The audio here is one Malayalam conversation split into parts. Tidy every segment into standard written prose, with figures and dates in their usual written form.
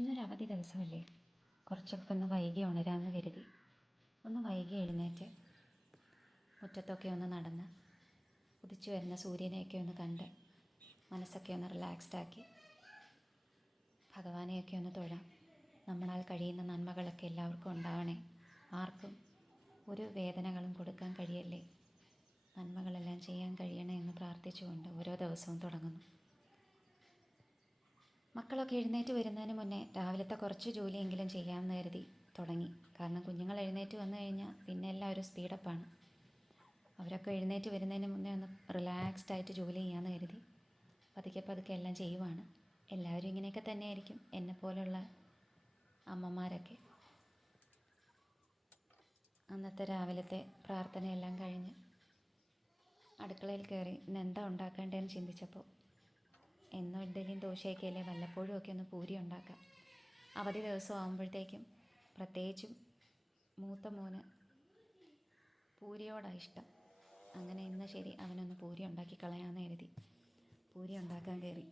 ഇന്നൊരു അവധി ദിവസമല്ലേ, കുറച്ചൊക്കെ ഒന്ന് വൈകി ഉണരാമെന്ന് കരുതി ഒന്ന് വൈകി എഴുന്നേറ്റ് മുറ്റത്തൊക്കെ ഒന്ന് നടന്ന് ഉദിച്ചു വരുന്ന സൂര്യനെയൊക്കെ ഒന്ന് കണ്ട് മനസ്സൊക്കെ ഒന്ന് റിലാക്സ്ഡാക്കി ഭഗവാനെയൊക്കെ ഒന്ന് തൊഴാം. നമ്മളാൽ കഴിയുന്ന നന്മകളൊക്കെ എല്ലാവർക്കും ഉണ്ടാവണേ, ആർക്കും ഒരു വേദനകളും കൊടുക്കാൻ കഴിയല്ലേ, നന്മകളെല്ലാം ചെയ്യാൻ കഴിയണേ എന്ന് പ്രാർത്ഥിച്ചുകൊണ്ട് ഓരോ ദിവസവും തുടങ്ങുന്നു. മക്കളൊക്കെ എഴുന്നേറ്റ് വരുന്നതിന് മുന്നേ രാവിലത്തെ കുറച്ച് ജോലിയെങ്കിലും ചെയ്യാമെന്ന് കരുതി തുടങ്ങി. കാരണം കുഞ്ഞുങ്ങൾ എഴുന്നേറ്റ് വന്നു കഴിഞ്ഞാൽ പിന്നെ എല്ലാവരും സ്പീഡപ്പാണ്. അവരൊക്കെ എഴുന്നേറ്റ് വരുന്നതിന് മുന്നേ ഒന്ന് റിലാക്സ്ഡായിട്ട് ജോലി ചെയ്യാമെന്ന് കരുതി പതുക്കെ പതുക്കെ എല്ലാം ചെയ്യുവാണ്. എല്ലാവരും ഇങ്ങനെയൊക്കെ തന്നെയായിരിക്കും, എന്നെപ്പോലുള്ള അമ്മമാരൊക്കെ. അന്നത്തെ രാവിലത്തെ പ്രാർത്ഥനയെല്ലാം കഴിഞ്ഞ് അടുക്കളയിൽ കയറി ഇന്ന് എന്താ ഉണ്ടാക്കേണ്ടതെന്ന് ചിന്തിച്ചപ്പോൾ എന്നും ഇഡ്ഡലിയും ദോശയൊക്കെ അല്ലേ, വല്ലപ്പോഴും ഒക്കെ ഒന്ന് പൂരി ഉണ്ടാക്കാം. അവധി ദിവസം ആകുമ്പോഴത്തേക്കും പ്രത്യേകിച്ചും മൂത്ത മോന് പൂരിയോടാണ് ഇഷ്ടം. അങ്ങനെ ഇന്ന് ശരി അവനൊന്ന് പൂരി ഉണ്ടാക്കി കളയാമെന്ന് കരുതി പൂരി ഉണ്ടാക്കാൻ കയറി.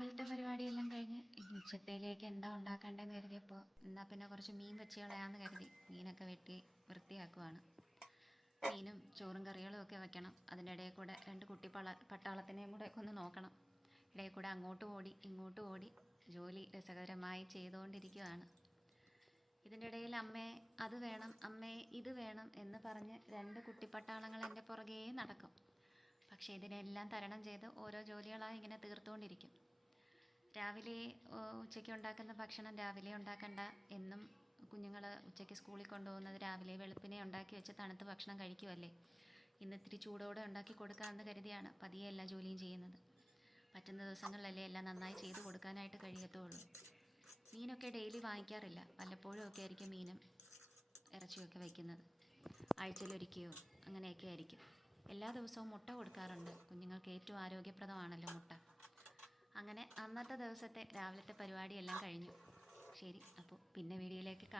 രാവിലത്തെ പരിപാടിയെല്ലാം കഴിഞ്ഞ് ഉച്ചത്തേലേക്ക് എന്താ ഉണ്ടാക്കേണ്ടതെന്ന് കരുതിയപ്പോൾ എന്നാൽ പിന്നെ കുറച്ച് മീൻ വെച്ച് കളയാമെന്ന് കരുതി മീനൊക്കെ വെട്ടി വൃത്തിയാക്കുവാണ്. മീനും ചോറും കറികളും ഒക്കെ വെക്കണം. അതിൻ്റെ ഇടയിൽ കൂടെ രണ്ട് കുട്ടി പട്ടാളത്തിനെയും കൂടെ ഒക്കെ ഒന്ന് നോക്കണം. ഇടയിൽ കൂടെ അങ്ങോട്ടും ഓടി ഇങ്ങോട്ടും ഓടി ജോലി രസകരമായി ചെയ്തുകൊണ്ടിരിക്കുകയാണ്. ഇതിൻ്റെ ഇടയിൽ അമ്മേ അത് വേണം, അമ്മേ ഇത് വേണം എന്ന് പറഞ്ഞ് രണ്ട് കുട്ടിപ്പട്ടാളങ്ങൾ എൻ്റെ പുറകേ നടക്കും. പക്ഷേ ഇതിനെല്ലാം തരണം ചെയ്ത് ഓരോ ജോലികളായി ഇങ്ങനെ തീർത്തുകൊണ്ടിരിക്കും. രാവിലെ ഉച്ചയ്ക്ക് ഉണ്ടാക്കുന്ന ഭക്ഷണം രാവിലെ ഉണ്ടാക്കണ്ട എന്നും കുഞ്ഞുങ്ങൾ ഉച്ചയ്ക്ക് സ്കൂളിൽ കൊണ്ടുപോകുന്നത് രാവിലെ വെളുപ്പിനെ ഉണ്ടാക്കി വെച്ച് തണുത്ത് ഭക്ഷണം കഴിക്കുമല്ലേ. ഇന്ന് ഇത്തിരി ചൂടോടെ ഉണ്ടാക്കി കൊടുക്കാമെന്ന് കരുതിയാണ് പതിയെ എല്ലാ ജോലിയും ചെയ്യുന്നത്. പറ്റുന്ന ദിവസങ്ങളിലല്ലേ എല്ലാം നന്നായി ചെയ്ത് കൊടുക്കാനായിട്ട് കഴിയത്തുള്ളൂ. മീനൊക്കെ ഡെയിലി വാങ്ങിക്കാറില്ല, വല്ലപ്പോഴും ഒക്കെ ആയിരിക്കും മീനും ഇറച്ചിയൊക്കെ വയ്ക്കുന്നത്. ആഴ്ചയിലൊരിക്കയോ അങ്ങനെയൊക്കെ ആയിരിക്കും. എല്ലാ ദിവസവും മുട്ട കൊടുക്കാറുണ്ട്, കുഞ്ഞുങ്ങൾക്ക് ഏറ്റവും ആരോഗ്യപ്രദമാണല്ലോ മുട്ട. അങ്ങനെ അന്നത്തെ ദിവസത്തെ രാവിലത്തെ പരിപാടിയെല്ലാം കഴിഞ്ഞു. ശരി, അപ്പോൾ പിന്നെ വീഡിയോയിലേക്ക്